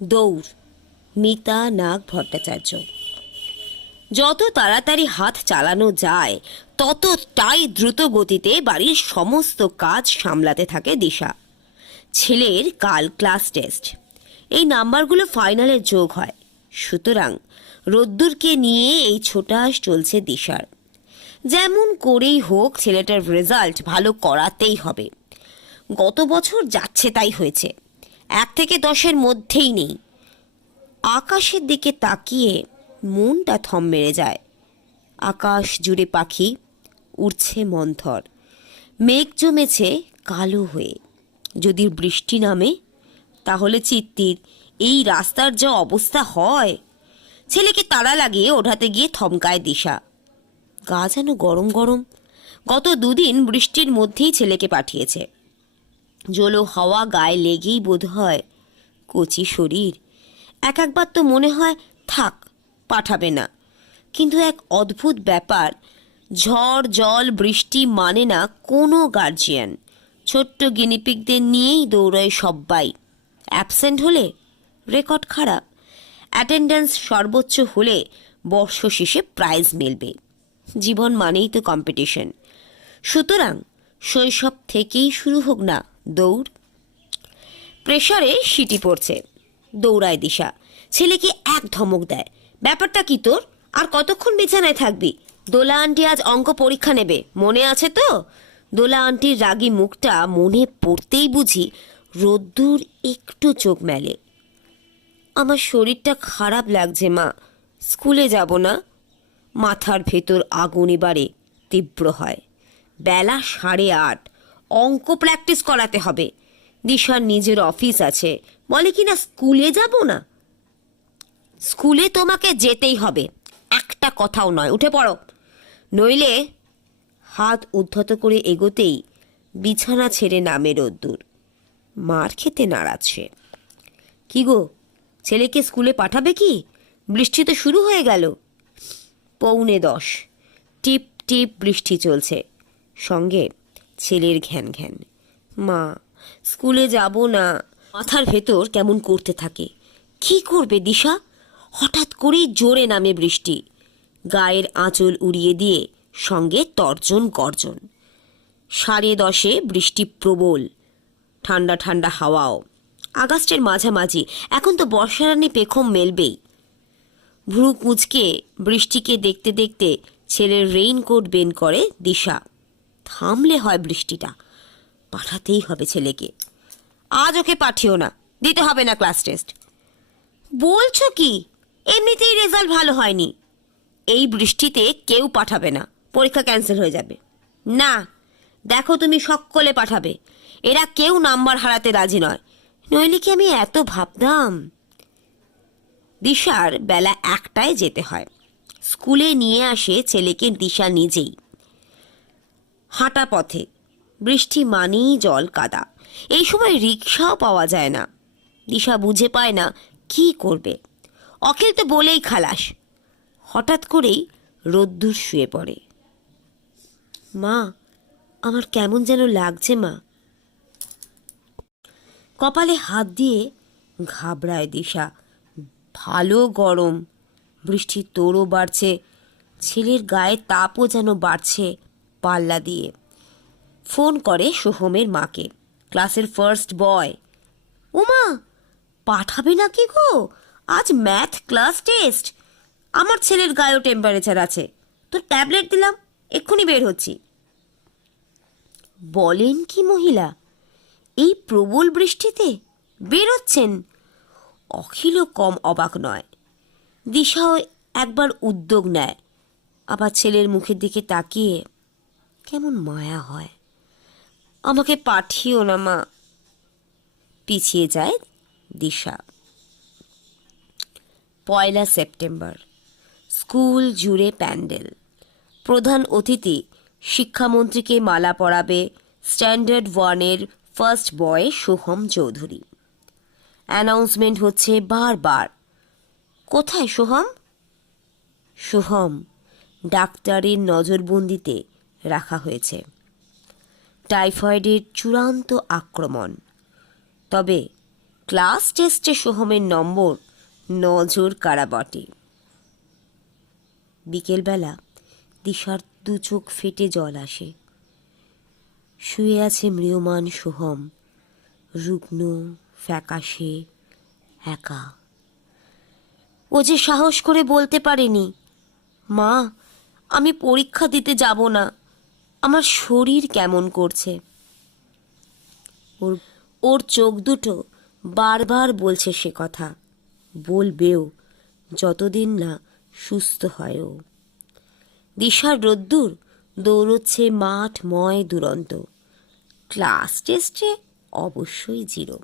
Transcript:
দৌড়। মিতা নাগ ভট্টাচার্য। যত তাড়াতাড়ি হাত চালানো যায় ততটাই দ্রুত গতিতে বাড়ির সমস্ত কাজ সামলাতে থাকে দিশা। ছেলের কাল ক্লাস টেস্ট। এই নাম্বারগুলো ফাইনালে যোগ হয়, সুতরাং রোদ্দুরকে নিয়ে এই ছোটাস চলছে দিশার। যেমন করেই হোক ছেলেটার রেজাল্ট ভালো করাতেই হবে। গত বছর যাচ্ছে তাই হয়েছে, 1 থেকে 10-এর মধ্যেই নেই। আকাশের দিকে তাকিয়ে মনটা থম মেরে যায়। আকাশ জুড়ে পাখি উড়ছে মন্থর, মেঘ জমেছে কালো হয়ে। যদি বৃষ্টি নামে তাহলে চিত্তির এই রাস্তার যা অবস্থা হয়। ছেলেকে তাড়া লাগিয়ে ওঠাতে গিয়ে থমকায় দিশা। গা যেন গরম গরম। গত 2 দিন বৃষ্টির মধ্যেই ছেলেকে পাঠিয়েছে। জলো হাওয়া গায়ে লেগেই বোধ হয়। কচি শরীর। একবার তো মনে হয় থাক, পাঠাবে না। কিন্তু এক অদ্ভুত ব্যাপার, ঝড় জল বৃষ্টি মানে না কোনো গার্জিয়ান। ছোট্ট গিনিপিকদের নিয়েই দৌড়ায় সব্বাই। অ্যাবসেন্ট হলে রেকর্ড খারাপ, অ্যাটেন্ডেন্স সর্বোচ্চ হলে বর্ষ শেষে প্রাইজ মিলবে। জীবন মানেই তো কম্পিটিশন। সুতরাং শৈশব থেকেই শুরু হোক না দৌড়। প্রেসারে সিটি পড়ছে। দৌড়ায় দিশা। ছেলেকে এক ধমক দেয়। ব্যাপারটা কি তোর? আর কতক্ষণ বিছানায় থাকবি? দোলা আন্টি আজ অঙ্ক পরীক্ষা নেবে, মনে আছে তো? দোলা আন্টির রাগী মুখটা মনে পড়তেই বুঝি রোদ্দুর একটু চোখ মেলে। আমার শরীরটা খারাপ লাগছে মা, স্কুলে যাব না। মাথার ভেতর আগুন এবারে তীব্র হয়। বেলা 8:30, অঙ্ক প্র্যাকটিস করাতে হবে। দিশার নিজের অফিস আছে, বলে কিনা স্কুলে যাব না। স্কুলে তোমাকে যেতেই হবে, একটা কথাও নয়। উঠে পড়ো, নইলে। হাত উদ্ধত করে এগোতেই বিছানা ছেড়ে নামে রোদ্দুর। মার খেতে নাড়াচ্ছে। কি গো, ছেলেকে স্কুলে পাঠাবে কি? বৃষ্টি তো শুরু হয়ে গেল। 9:45। টিপ টিপ বৃষ্টি চলছে, সঙ্গে ছেলের ঘ্যান ঘ্যান। মা, স্কুলে যাব না। মাথার ভেতর কেমন করতে থাকে। কি করবে দিশা? হঠাৎ করেই জোরে নামে বৃষ্টি। গায়ের আঁচল উড়িয়ে দিয়ে সঙ্গে তর্জন গর্জন। 10:30 বৃষ্টি প্রবল, ঠান্ডা ঠান্ডা হাওয়াও। আগস্টের মাঝামাঝি, এখন তো বর্ষারানি পেখম মেলবেই। ভ্রু কুঁচকে বৃষ্টিকে দেখতে দেখতে ছেলের রেইনকোট বের করে দিশা। থামলে হয় বৃষ্টিটা, পাঠাতেই হবে ছেলেকে। আজ ওকে পাঠিও না, দিতে হবে না ক্লাস টেস্ট। বলছো কি? এমনিতেই রেজাল্ট ভালো হয়নি। এই বৃষ্টিতে কেউ পাঠাবে না, পরীক্ষা ক্যান্সেল হয়ে যাবে। না, দেখো তুমি সকলে পাঠাবে। এরা কেউ নাম্বার হারাতে রাজি নয়, নইলে কি আমি এত ভাবতাম। দিশার বেলা 1টায় যেতে হয়। স্কুলে নিয়ে আসে ছেলেকে দিশা নিজেই। হাঁটা পথে, বৃষ্টি মানেই জল কাদা। এই সময় রিক্সাও পাওয়া যায় না। দিশা বুঝে পায় না কি করবে। অখিল তো বলেই খালাস। হঠাৎ করেই রোদ্দুর শুয়ে পড়ে। মা, আমার কেমন যেন লাগছে মা। কপালে হাত দিয়ে ঘাবড়ায় দিশা। ভালো গরম, বৃষ্টির তোড়ও বাড়ছে, ছেলের গায়ে তাপও যেন বাড়ছে পাল্লা দিয়ে। ফোন করে সোহমের মাকে, ক্লাসের ফার্স্ট বয়। ওমা, পাঠাবে না কি গো? আজ ম্যাথ ক্লাস টেস্ট। আমার ছেলের গায়েও টেম্পারেচার আছে, তো ট্যাবলেট দিলাম, এক্ষুনি বের হচ্ছি। বলেন কি মহিলা, এই প্রবল বৃষ্টিতে বেরোচ্ছেন? অখিলও কম অবাক নয়। দিশাও একবার উদ্যোগ নেয়, আবার ছেলের মুখের দিকে তাকিয়ে কেমন মায়া হয়। আমাকে পাঠিও না মা। পিছিয়ে যায় দিশা। 1 সেপ্টেম্বর। স্কুল জুড়ে প্যান্ডেল। প্রধান অতিথি শিক্ষামন্ত্রীকে মালা পরাবে স্ট্যান্ডার্ড 1-এর first boy Soham Chowdhury. Announcement হচ্ছে বারবার। কোথায় সোহম? সোহম ডাক্তারের নজরবন্দিতে রাখা হয়েছে। টাইফয়েডের চূড়ান্ত আক্রমণ। তবে ক্লাস টেস্টে সোহমের নম্বর নজর কাড়া বটে। বিকেলবেলা দিশার দু চোখ ফেটে জল আসে। শুয়ে আছে ম্রিয়মাণ সোহম, রুগ্ন, ফ্যাকাশে, একা। ও যে সাহস করে বলতে পারেনি, মা আমি পরীক্ষা দিতে যাব না, আমার শরীর কেমন করছে। ওর ওর চোখ দুটো বারবার বলছে সে কথা, বলবেও যতদিন না সুস্থ হয় ও। দিশার রোদ্দুর দৌড়চ্ছে মাঠ ময় দুরন্ত। ক্লাস টেস্টে অবশ্যই 0।